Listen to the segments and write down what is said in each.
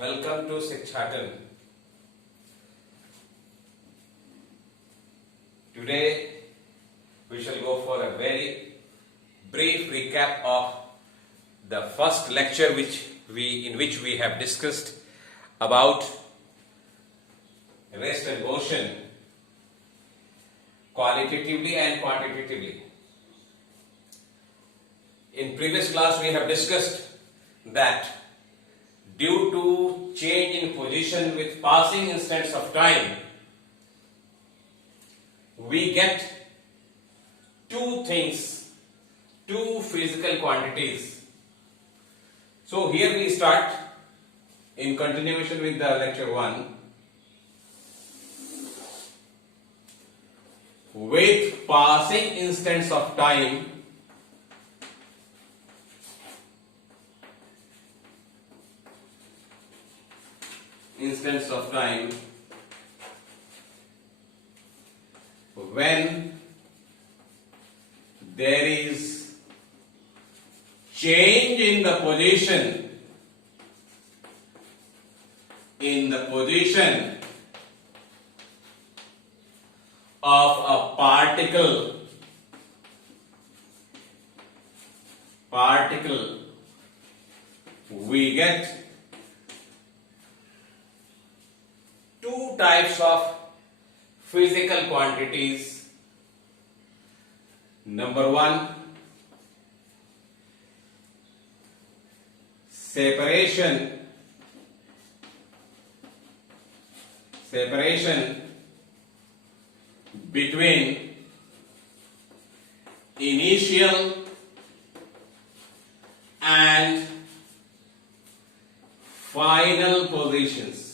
Welcome to Sikshatan. Today we shall go for a very brief recap of the first lecture in which we have discussed about rest and motion qualitatively and quantitatively. In previous class we have discussed that due to change in position with passing instants of time, we get two things, two physical quantities. So here we start in continuation with the lecture 1 with passing instants of time. Instants of time when there is change in the position of a particle we get two types of physical quantities. Number 1, separation between initial and final positions.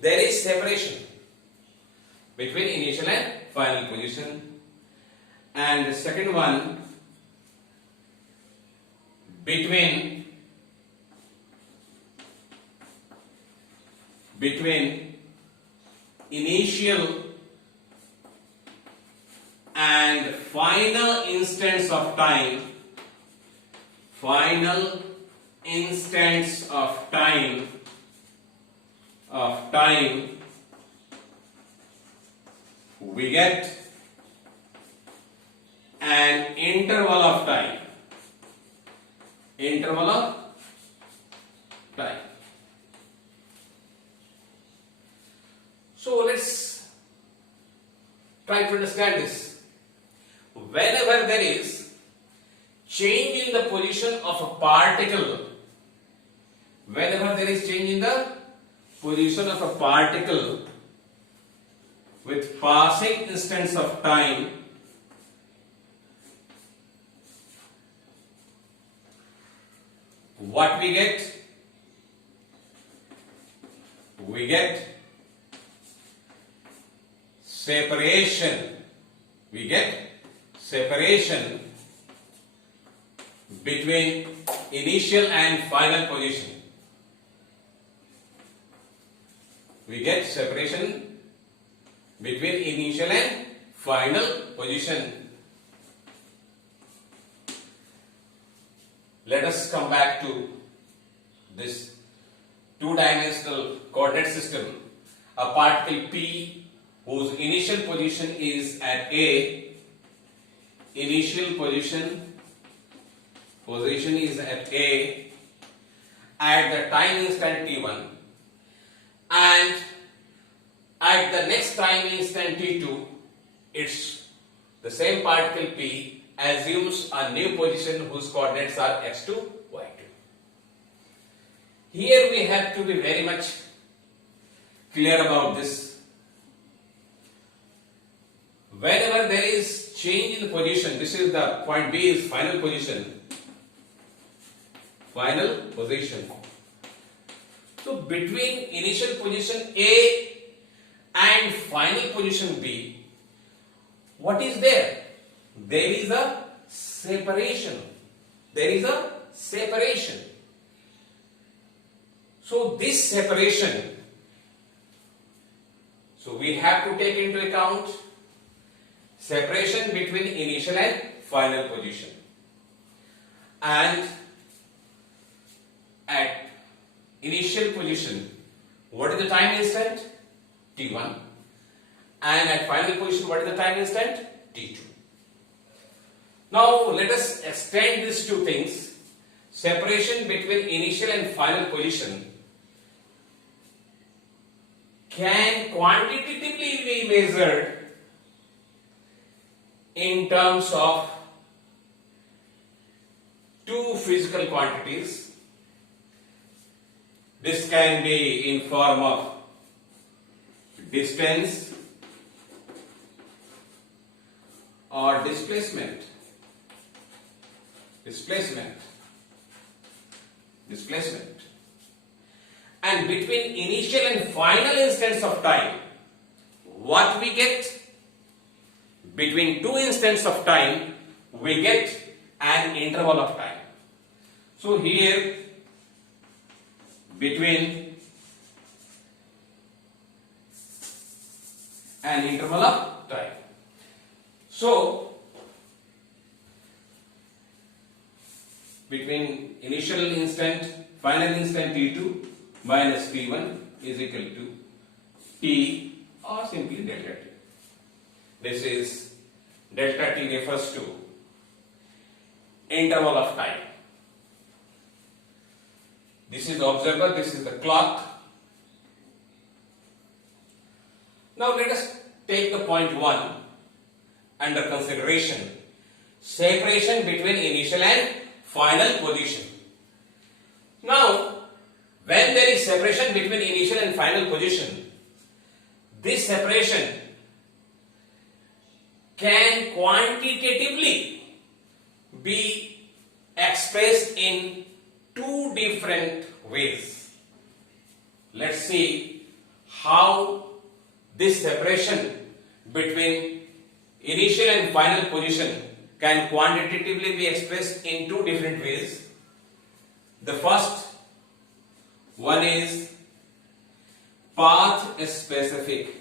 There is separation between initial and final position. And the second one, between initial and final instants of time. We get an interval of time. So let's try to understand this. Whenever there is change in the position of a particle, with passing instants of time, what we get? We get separation. Between initial and final position. Let us come back to this two-dimensional coordinate system. A particle P whose initial position is at A, position is at A at the time instant t1, and at the next time instant t2, it's the same particle P assumes a new position whose coordinates are x2, y2. Here we have to be very much clear about this. Whenever there is change in the position, this is the point B is final position. So between initial position A and final position B, what is there? There is a separation. So this separation, so we have to take into account separation between initial and final position. and at initial position, what is the time instant? T1. And at final position, what is the time instant? T2. Now let us extend these two things. Separation between initial and final position can quantitatively be measured in terms of two physical quantities. This can be in form of distance or displacement. And between initial and final instants of time, what we get? Between two instants of time, we get an interval of time. So here, between an interval of time. So, between initial instant, final instant T2 minus T1 is equal to T or simply delta T. This is delta T refers to interval of time. This is the observer, this is the clock. Now let us take the point 1 under consideration. Separation between initial and final position. Now, when there is separation between initial and final position, this separation can quantitatively be expressed in two different ways. Let's see how this separation between initial and final position can quantitatively be expressed in two different ways. The first one is path specific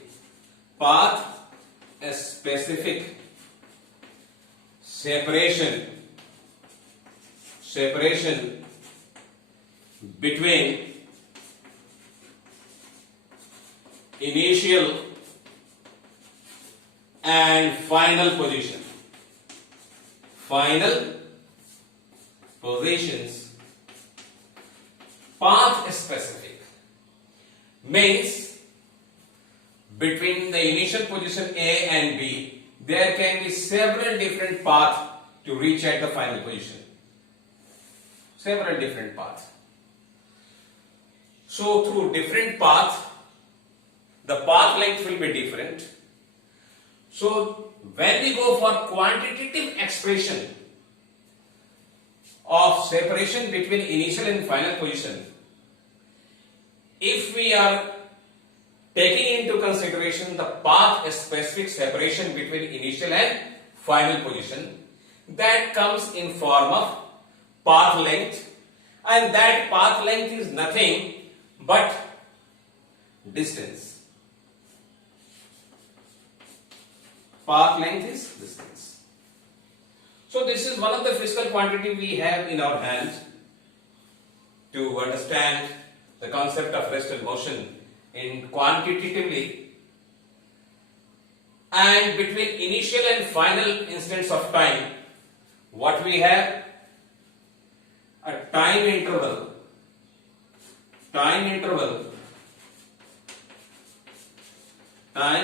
separation between initial and final positions path specific means between the initial position A and B there can be several different paths to reach at the final position. Several different paths. So through different paths the path length will be different. So when we go for quantitative expression of separation between initial and final position, if we are taking into consideration the path specific separation between initial and final position, that comes in form of path length, and that path length is nothing but distance. Path length is distance. So this is one of the physical quantity we have in our hands to understand the concept of rest and motion in quantitatively. And between initial and final instants of time, what we have? A time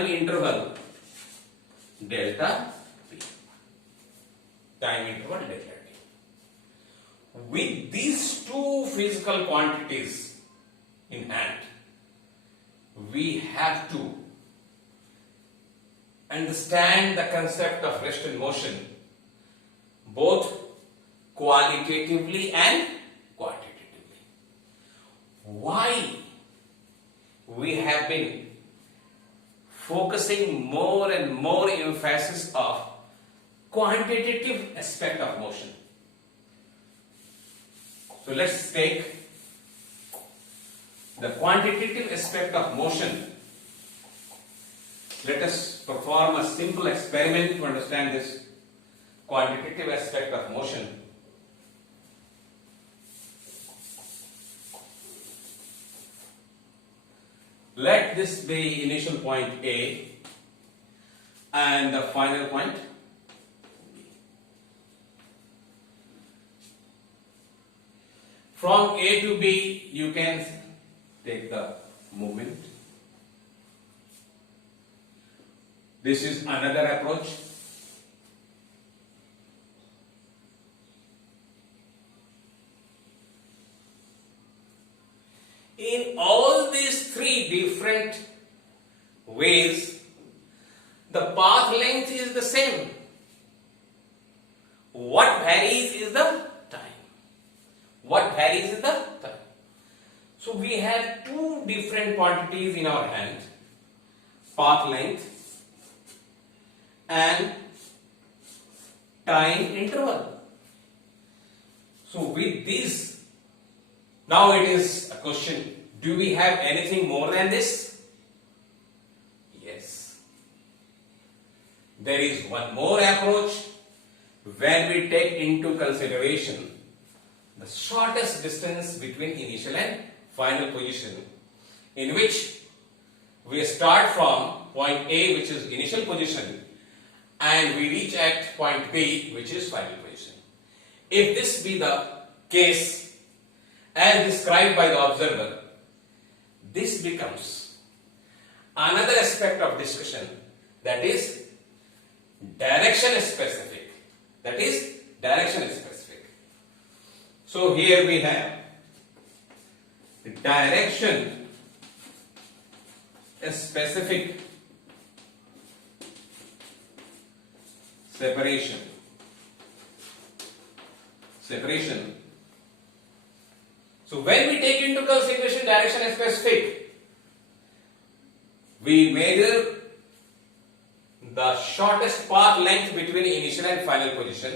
interval delta t. Time interval delta t. With these two physical quantities in hand, we have to understand the concept of rest and motion both qualitatively and quantitatively. Why we have been focusing more and more emphasis of quantitative aspect of motion? So let's take the quantitative aspect of motion. Let us perform a simple experiment to understand this quantitative aspect of motion. Let this be initial point A and the final point. From A to B, you can take the movement. This is another approach. In all these three different ways, the path length is the same. What varies is the time. What varies is the time. So we have two different quantities in our hand, path length and time interval. So with this, now it is a question, do we have anything more than this? Yes. There is one more approach when we take into consideration the shortest distance between initial and final position, in which we start from point A, which is initial position, and we reach at point B, which is final position. If this be the case as described by the observer, this becomes another aspect of discussion, that is direction specific. That is direction specific. So here we have direction specific separation. So when we take into consideration direction specific, we measure the shortest path length between initial and final position,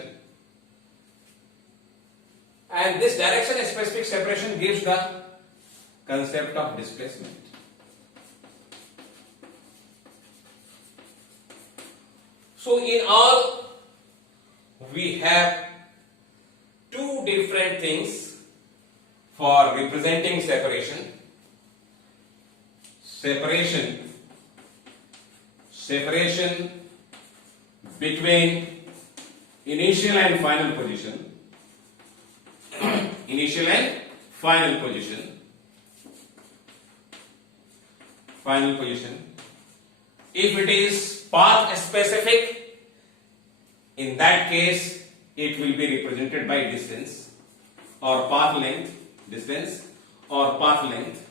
and this direction specific separation gives the concept of displacement. So in all, we have two different things for representing separation. Separation between initial and final position. Initial and final position. If it is path specific, in that case it will be represented by distance or path length, distance or path length.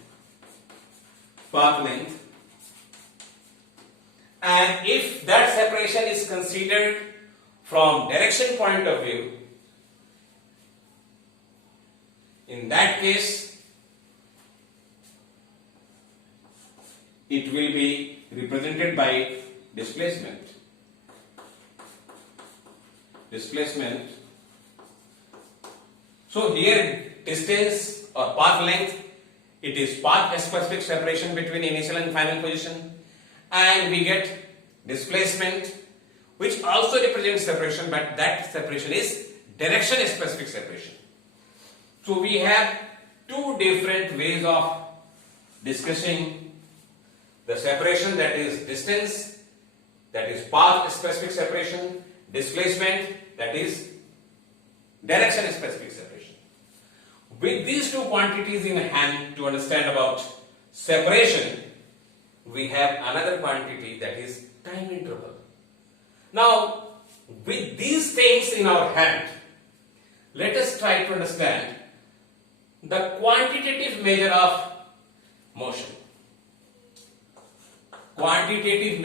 And if that separation is considered from direction point of view, in that case it will be represented by displacement. So here distance or path length, it is path specific separation between initial and final position, and we get displacement, which also represents separation, but that separation is direction specific separation. So we have two different ways of discussing the separation, that is distance, that is path specific separation, displacement, that is direction specific separation. With these two quantities in hand to understand about separation, we have another quantity, that is time interval. Now, with these things in our hand, let us try to understand the quantitative measure of motion. Quantitative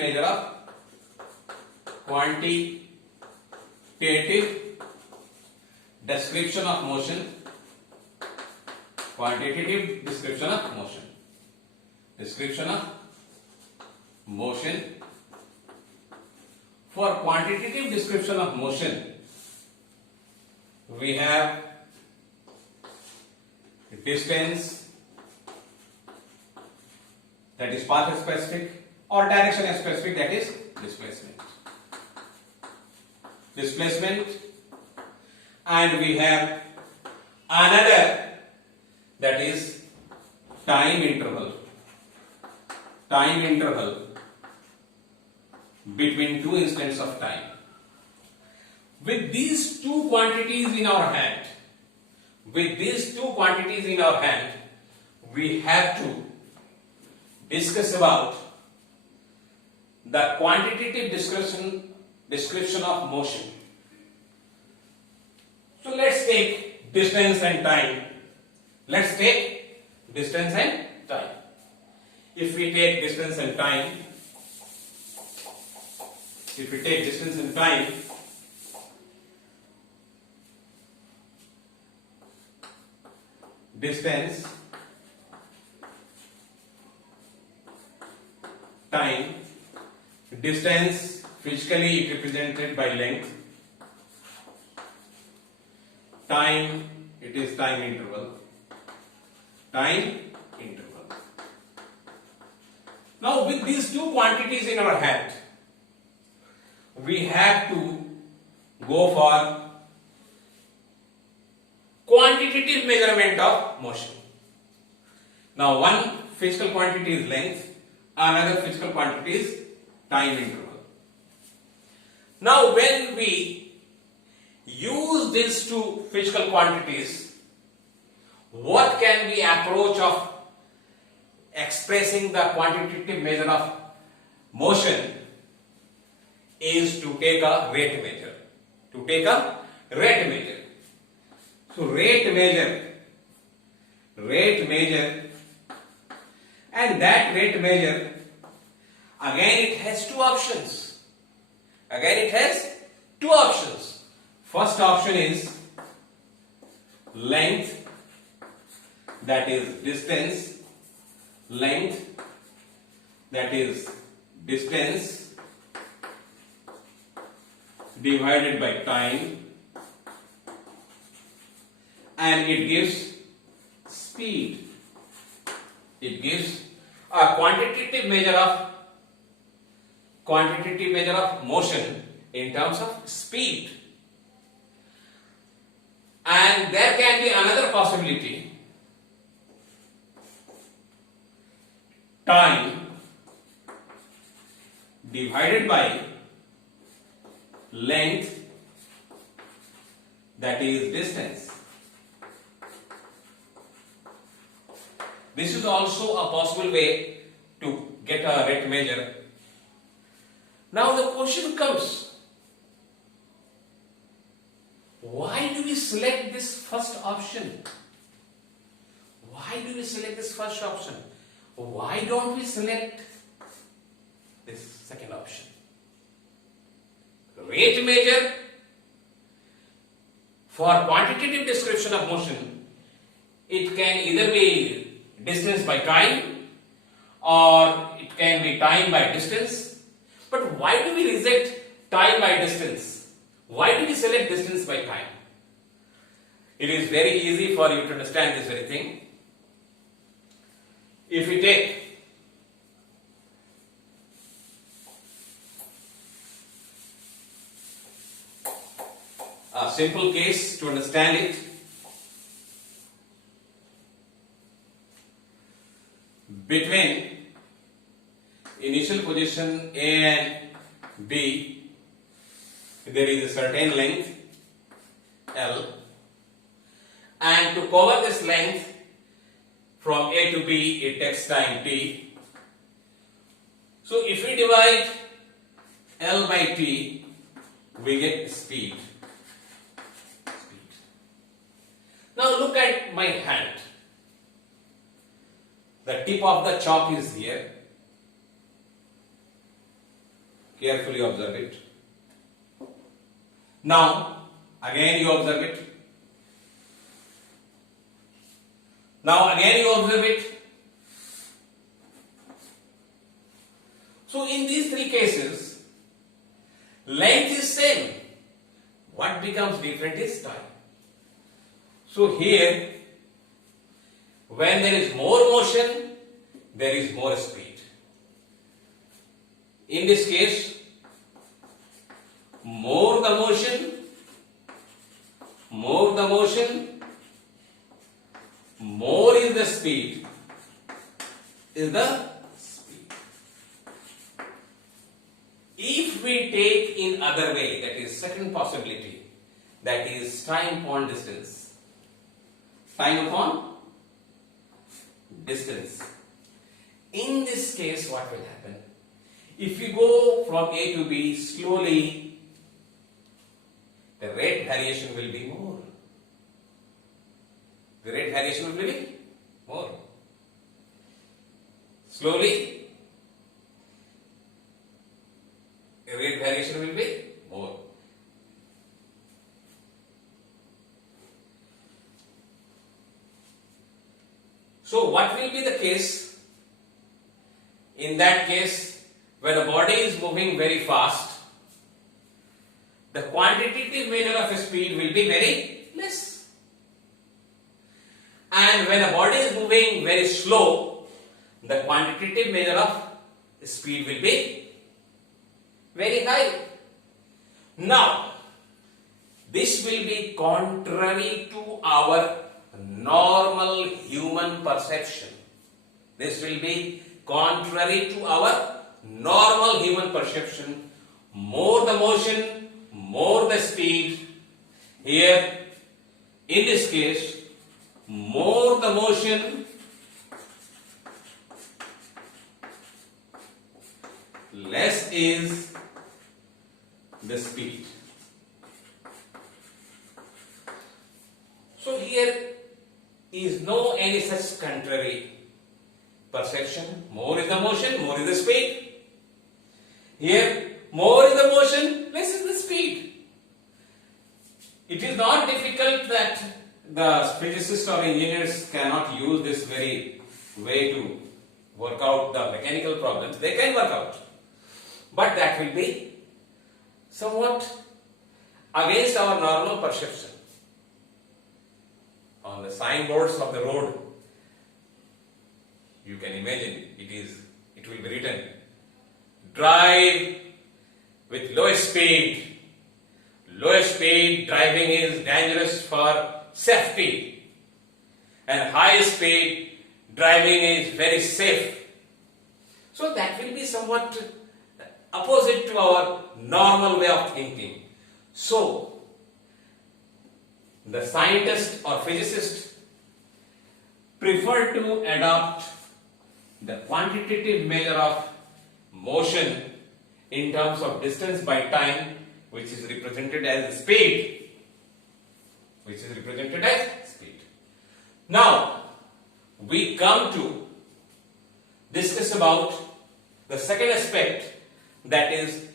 description of motion. Quantitative description of motion. For quantitative description of motion, we have distance, that is path specific, or direction specific, that is displacement. And we have another, that is time interval. time interval between two instants of time. With these two quantities in our hand, we have to discuss about the quantitative description of motion. So let's take distance and time. If we take distance and time, distance, time, distance physically represented by length, time, it is time interval. Now with these two quantities in our hand, we have to go for quantitative measurement of motion. Now one physical quantity is length, another physical quantity is time interval. Now when we use these two physical quantities, what can be approach of expressing the quantitative measure of motion is to take a rate measure. So rate measure, and that rate measure, again it has two options. First option is length, that is distance, divided by time, and it gives speed. It gives a quantitative measure of motion in terms of speed. And there can be another possibility, time divided by length, that is distance. This is also a possible way to get a rate measure. Now the question comes, why do we select this first option? Why don't we select this second option? Rate measure for quantitative description of motion, it can either be distance by time or it can be time by distance. But why do we reject time by distance? Why do we select distance by time? It is very easy for you to understand this very thing. If we take a simple case to understand it, between initial position A and B, there is a certain length L, and to cover this length from A to B, it takes time T. So if we divide L by T, we get speed. Now look at my hand. The tip of the chalk is here. Carefully observe it. Now, again you observe it. Now again you observe it. So in these three cases, length is same. What becomes different is time. So here, when there is more motion, there is more speed. In this case, more the motion, more is the speed, we take in other way, that is second possibility, that is time upon distance. Time upon distance. In this case, what will happen? If we go from A to B slowly, the rate variation will be more. The rate variation will be more. Slowly, the rate variation will be more. So what will be the case? In that case, when a body is moving very fast, the quantitative measure of speed will be very less. And when a body is moving very slow, the quantitative measure of speed will be very high. Now, this will be contrary to our normal human perception. This will be contrary to our normal human perception. More the motion, more the speed. Here, in this case, more the motion, less is the speed. So here is no any such contrary perception. More is the motion, more is the speed. Here, more is the motion, less is the speed. It is not difficult that the physicists or engineers cannot use this very way to work out the mechanical problems. They can work out. But that will be somewhat against our normal perception. On the signboards of the road, you can imagine it will be written, drive with low speed. Low speed driving is dangerous for safety, and high speed driving is very safe. So that will be somewhat opposite to our normal way of thinking. So the scientists or physicists prefer to adopt the quantitative measure of motion in terms of distance by time, which is represented as speed. Now, we come to discuss about the second aspect, that is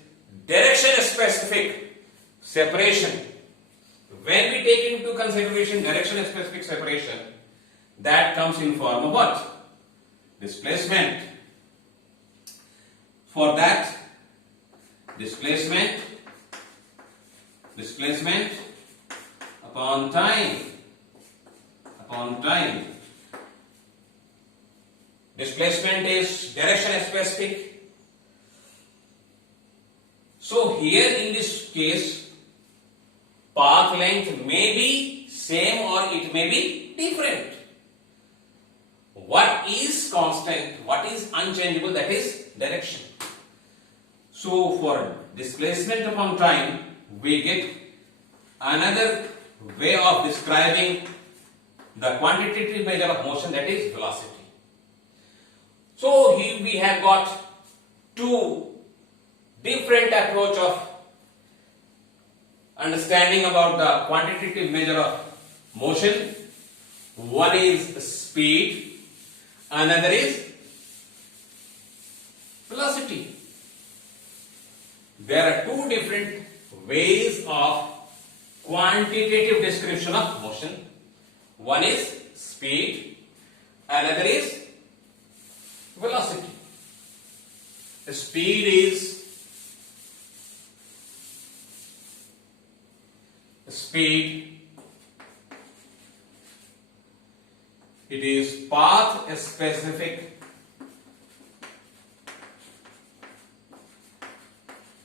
direction specific separation. When we take into consideration direction specific separation, that comes in form of what? Displacement. For that, displacement upon time. Displacement is direction specific. So here in this case, path length may be same or it may be different. What is constant, what is unchangeable, that is direction. So for displacement upon time, we get another way of describing the quantitative measure of motion, that is velocity. So here we have got two different approach of understanding about the quantitative measure of motion. One is speed, another is velocity. There are two different ways of quantitative description of motion. One is speed, another is velocity. The speed it is path specific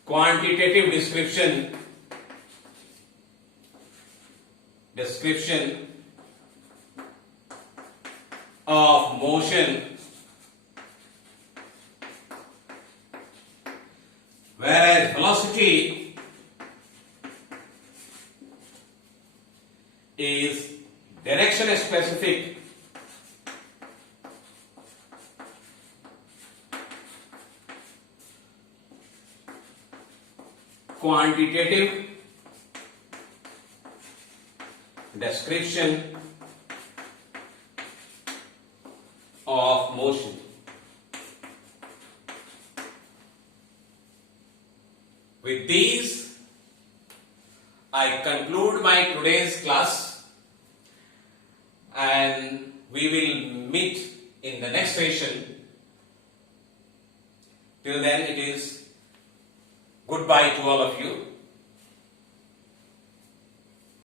quantitative description of motion, whereas velocity is direction specific quantitative description of motion. With these, I conclude my today's class, and we will meet in the next session. Till then, it is goodbye to all of you.